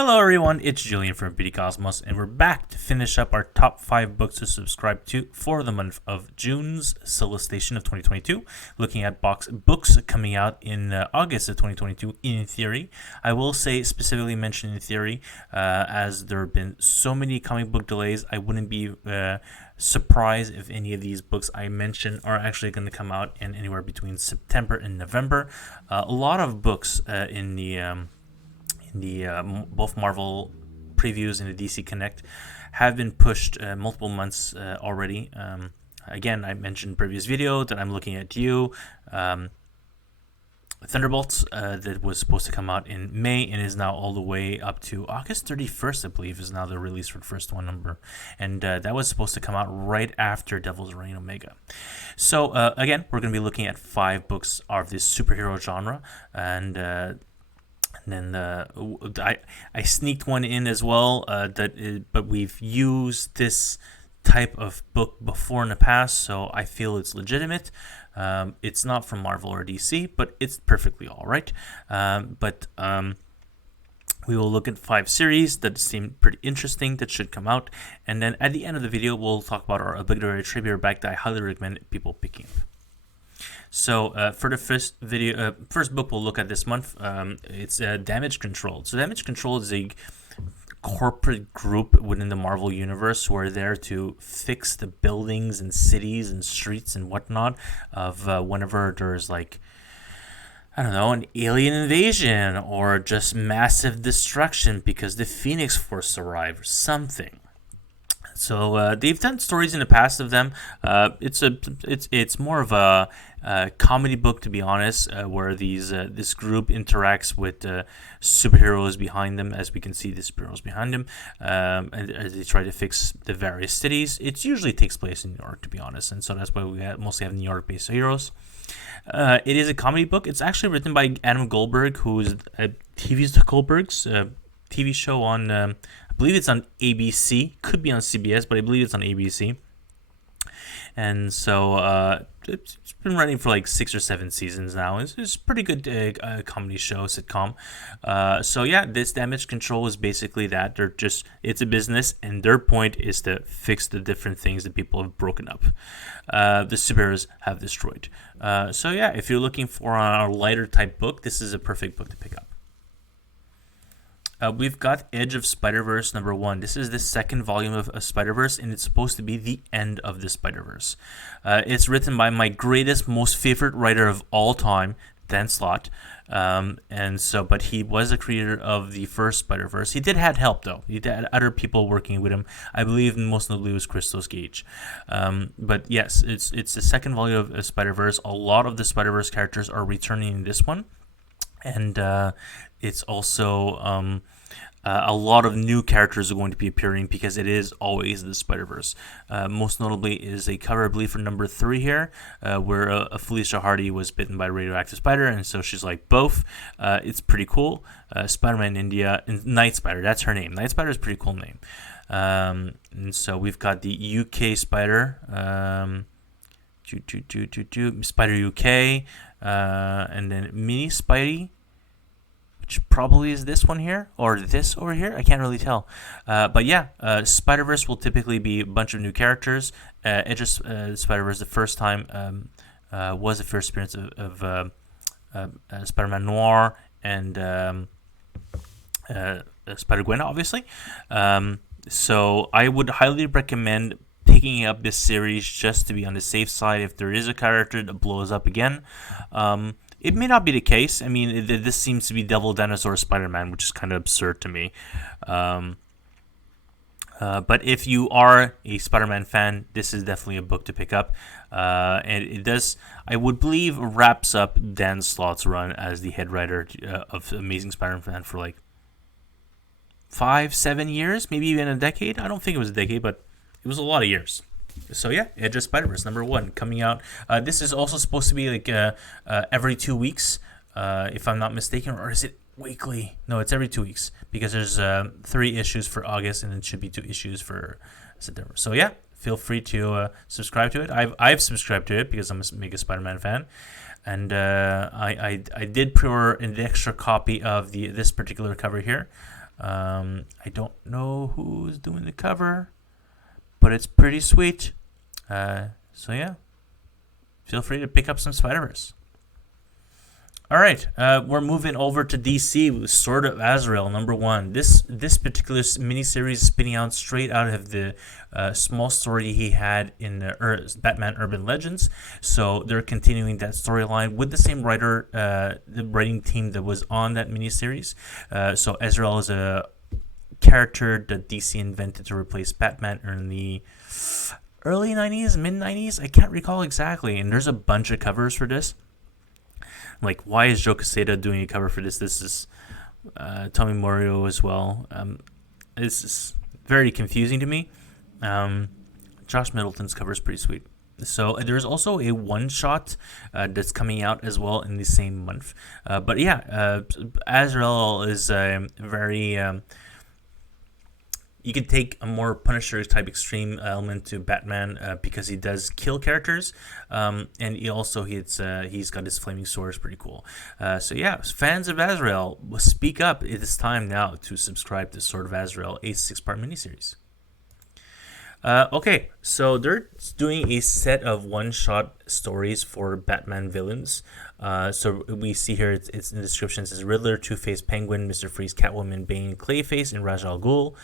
Hello everyone, it's Julian from Beauty Cosmos, and we're back to finish up our top 5 books to subscribe to for the month of June's solicitation of 2022, looking at books coming out in August of 2022 in theory. I will say specifically mention in theory, as there have been so many comic book delays, I wouldn't be surprised if any of these books I mentioned are actually going to come out in anywhere between September and November. A lot of books in the both Marvel previews and the DC Connect have been pushed multiple months already. Again, I mentioned in previous video that I'm looking at you. Thunderbolts that was supposed to come out in May and is now all the way up to August 31st, I believe, is now the release for the first one number. And that was supposed to come out right after Devil's Reign Omega. So again, we're going to be looking at 5 books of this superhero genre, and then I sneaked one in as well, but we've used this type of book before in the past, so I feel it's legitimate. It's not from Marvel or DC, but it's perfectly all right. We will look at 5 series that seem pretty interesting that should come out, and then at the end of the video, we'll talk about our obligatory trivia back that I highly recommend people picking up. So for the first book we'll look at this month, it's Damage Control. So Damage Control is a corporate group within the Marvel Universe who are there to fix the buildings and cities and streets and whatnot of whenever there's like, I don't know, an alien invasion or just massive destruction because the Phoenix Force arrived or something. So they've done stories in the past of them. It's more of a comedy book, to be honest, where this group interacts with superheroes behind them. As we can see, the superheroes behind them, and they try to fix the various cities. It usually takes place in New York, to be honest, and so that's why we mostly have New York-based heroes. It is a comedy book. It's actually written by Adam Goldberg, who is TV's The Goldbergs, TV show on. I believe it's on ABC, could be on CBS, but I believe it's on ABC. And so it's been running for like 6 or 7 seasons now. It's a pretty good comedy show, sitcom. So yeah, this Damage Control is basically that. It's a business, and their point is to fix the different things that people have broken up. The superheroes have destroyed. So yeah, if you're looking for a lighter type book, this is a perfect book to pick up. We've got Edge of Spider-Verse number 1. This is the second volume of Spider-Verse, and it's supposed to be the end of the Spider-Verse. It's written by my greatest, most favorite writer of all time, Dan Slott. But he was a creator of the first Spider-Verse. He did have help, though. He had other people working with him. I believe most notably was Christos Gage. But yes, it's the second volume of Spider-Verse. A lot of the Spider-Verse characters are returning in this one. And it's also a lot of new characters are going to be appearing because it is always the Spider-Verse. Most notably is a cover, I believe, for number 3 here, where Felicia Hardy was bitten by a radioactive spider, and so she's like both. It's pretty cool. Spider-Man India, Night Spider, that's her name. Night Spider is a pretty cool name. And so we've got the UK Spider, Spider UK, and then Mini Spidey, which probably is this one here or this over here. I can't really tell. But yeah, Spider-Verse will typically be a bunch of new characters. Edge of Spider-Verse, the first time, was the first appearance of Spider-Man Noir and Spider-Gwen, obviously. So I would highly recommend picking up this series just to be on the safe side if there is a character that blows up again. It may not be the case. I mean, this seems to be Devil Dinosaur Spider-Man, which is kind of absurd to me. But if you are a Spider-Man fan, this is definitely a book to pick up. And it does, I would believe, wraps up Dan Slott's run as the head writer of Amazing Spider-Man for like 5-7 years, maybe even a decade. I don't think it was a decade, but it was a lot of years. So yeah, Edge of Spider-Verse number 1 coming out. This is also supposed to be like every 2 weeks, if I'm not mistaken, or is it weekly? No, it's every 2 weeks because there's 3 issues for August and it should be 2 issues for September. So yeah, feel free to subscribe to it. I've subscribed to it because I'm a mega Spider-Man fan, and I did pre-order an extra copy of this particular cover here. I don't know who's doing the cover, but it's pretty sweet. So yeah, feel free to pick up some Spider-Verse. All right, we're moving over to DC with Sword of Azrael #1. This particular miniseries is spinning out straight out of the small story he had in Batman Urban Legends. So they're continuing that storyline with the same writer, the writing team that was on that miniseries. So Azrael is a character that DC invented to replace Batman in the early 90s, mid 90s. I can't recall exactly. And there's a bunch of covers for this. Like, why is Joe Quesada doing a cover for this? This is Tommy Morio as well. This is very confusing to me. Josh Middleton's cover is pretty sweet. So there's also a one-shot that's coming out as well in the same month. But yeah, Azrael is very... you could take a more Punisher type extreme element to Batman because he does kill characters, and he's got his flaming sword. It's pretty cool. So yeah, fans of Azrael, speak up. It is time now to subscribe to Sword of Azrael, a 6-part miniseries. Okay, so they're doing a set of one-shot stories for Batman villains. So we see here, it's in the description, it says Riddler, Two-Face, Penguin, Mr. Freeze, Catwoman, Bane, Clayface, and Ra's al Ghul.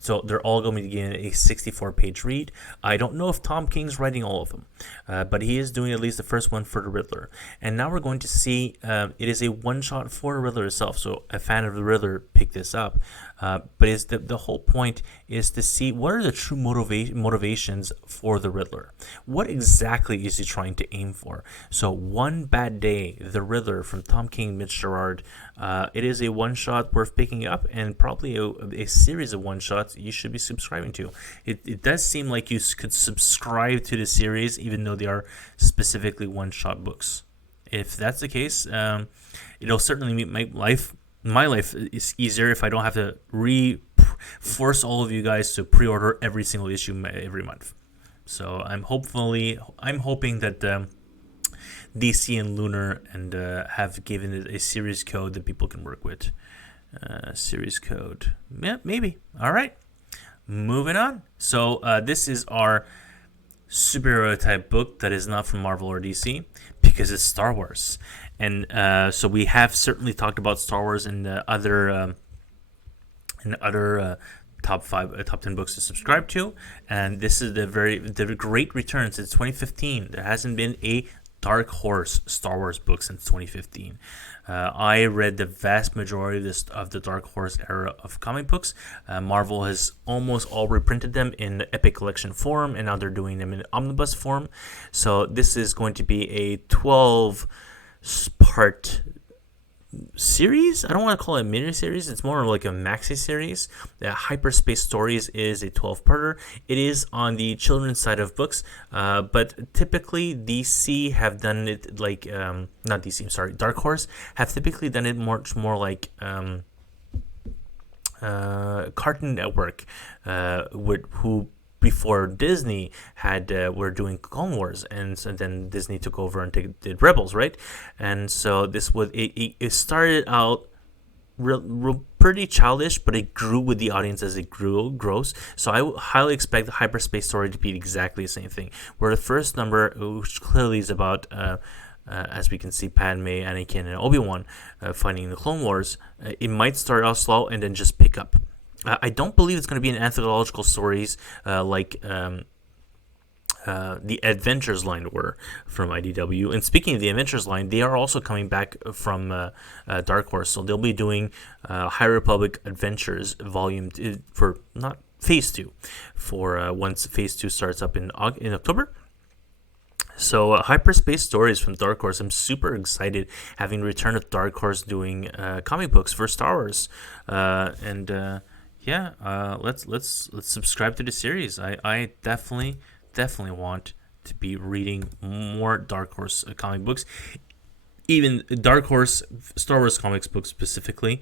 So they're all going to be getting a 64-page read. I don't know if Tom King's writing all of them, but he is doing at least the first one for the Riddler. And now we're going to see, it is a one-shot for the Riddler itself, so a fan of the Riddler picked this up. But it's the whole point is to see what are the true motivations for the Riddler. What exactly is he trying to aim for? So One Bad Day, The Riddler from Tom King, Mitch Gerard. It is a one-shot worth picking up, and probably a series of one-shots you should be subscribing to. It does seem like you could subscribe to the series even though they are specifically one-shot books. If that's the case, it'll certainly make my life is easier if I don't have to force all of you guys to pre-order every single issue every month. So I'm hoping that DC and Lunar and have given it a series code that people can work with. Series code, yeah, maybe. All right, moving on. So this is our superhero type book that is not from Marvel or DC because it's Star Wars. And so we have certainly talked about Star Wars in other top 10 books to subscribe to, and this is the great return since 2015. There hasn't been a Dark Horse Star Wars book since 2015. I read the vast majority of the Dark Horse era of comic books. Marvel has almost all reprinted them in Epic Collection form, and now they're doing them in omnibus form. So this is going to be a 12-part series. I don't want to call it a mini series. It's more like a maxi series. Hyperspace Stories is a 12-parter. It is on the children's side of books, but typically DC have done it like not DC. I'm sorry, Dark Horse have typically done it much more like Cartoon Network, who before Disney were doing Clone Wars, and so then Disney took over and did Rebels, right? And so this was it started out pretty childish, but it grew with the audience as it grows. So I highly expect the Hyperspace Story to be exactly the same thing. Where the first number, which clearly is about as we can see, Padme, Anakin, and Obi-Wan fighting the Clone Wars, it might start out slow and then just pick up. I don't believe it's going to be an anthological stories like the Adventures line were from IDW. And speaking of the Adventures line, they are also coming back from Dark Horse. So they'll be doing High Republic Adventures Volume 2 for not Phase 2 for once Phase 2 starts up in October. So Hyperspace Stories from Dark Horse. I'm super excited having returned of Dark Horse doing comic books for Star Wars. Let's subscribe to the series. I definitely want to be reading more Dark Horse comic books, even Dark Horse Star Wars comics books specifically.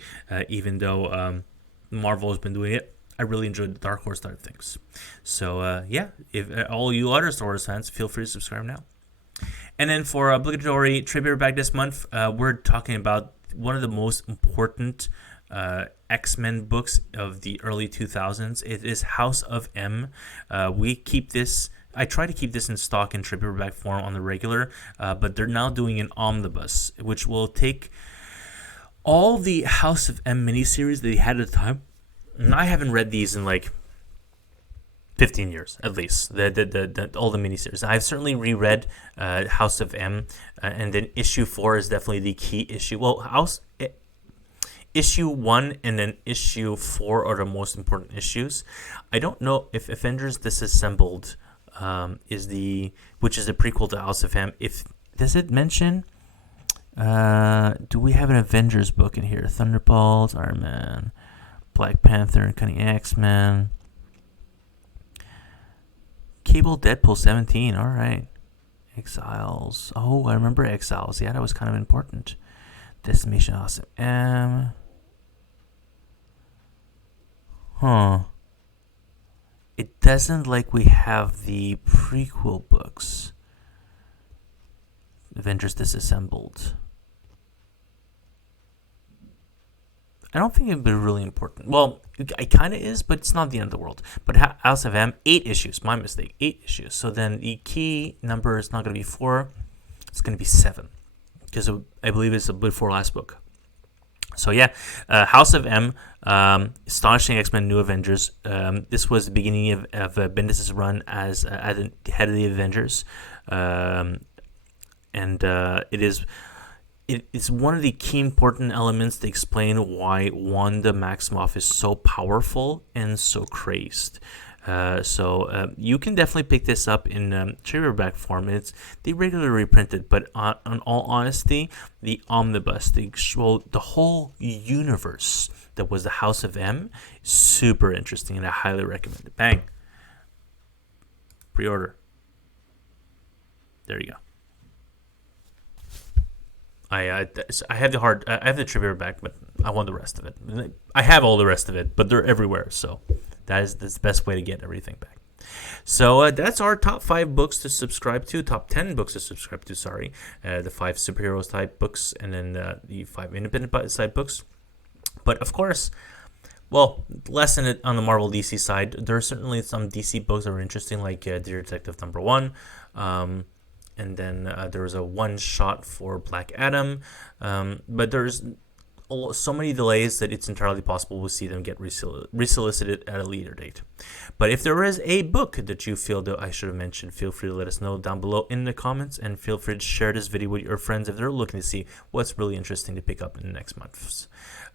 Even though Marvel has been doing it, I really enjoyed the Dark Horse side of things. So if all you other Star Wars fans, feel free to subscribe now. And then for obligatory trivia bag this month, we're talking about one of the most important X-Men books of the early 2000s. It is House of M. We keep this. I try to keep this in stock in trade paperback form on the regular, but they're now doing an omnibus, which will take all the House of M miniseries that they had at the time. And I haven't read these in like 15 years at least. All the miniseries. I've certainly reread House of M, and then issue 4 is definitely the key issue. Well, issue 1 and then issue 4 are the most important issues. I don't know if Avengers Disassembled which is the prequel to House of M. Does it mention? Do we have an Avengers book in here? Thunderbolts, Iron Man, Black Panther, and Cunning X-Men. Cable, Deadpool 17. All right. Exiles. Oh, I remember Exiles. Yeah, that was kind of important. Decimation House of M. Huh. It doesn't like we have the prequel books. Avengers Disassembled. I don't think it'd be really important. Well, it kind of is, but it's not the end of the world. But House of M, 8 issues. My mistake. 8 issues. So then the key number is not going to be 4. It's going to be 7. Because I believe it's before last book. So yeah, House of M, Astonishing X-Men New Avengers. This was the beginning of Bendis' run as the head of the Avengers. It's one of the key important elements to explain why Wanda Maximoff is so powerful and so crazed. So you can definitely pick this up in trade paperback form. They regularly reprint it, but on all honesty, the omnibus, the whole universe that was the House of M, super interesting, and I highly recommend it. Bang, pre-order. There you go. I have the trade paperback, but I want the rest of it. I have all the rest of it, but they're everywhere, so. That's the best way to get everything back. So that's our top 5 books to subscribe to, top 10 books to subscribe to, sorry. The 5 superheroes type books, and then the 5 independent side books. But of course, well, less on the Marvel DC side. There are certainly some DC books that are interesting, like Dear Detective #1. And then there was a one-shot for Black Adam. But there's so many delays that it's entirely possible we'll see them get resolicited at a later date. But if there is a book that you feel that I should have mentioned, feel free to let us know down below in the comments, and feel free to share this video with your friends if they're looking to see what's really interesting to pick up in the next months.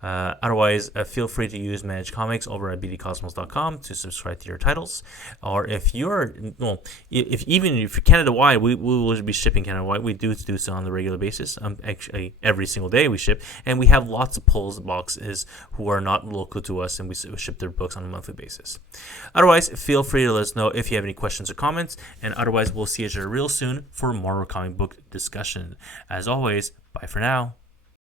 Otherwise, feel free to use Managed Comics over at bdcosmos.com to subscribe to your titles. Or if you're, if you're Canada-wide, we will be shipping Canada-wide. We do so on a regular basis. Actually, every single day we ship. And we have lots of polls boxes who are not local to us, and we ship their books on a monthly basis. Otherwise, feel free to let us know if you have any questions or comments. And otherwise, we'll see each other real soon for more comic book discussion. As always, bye for now.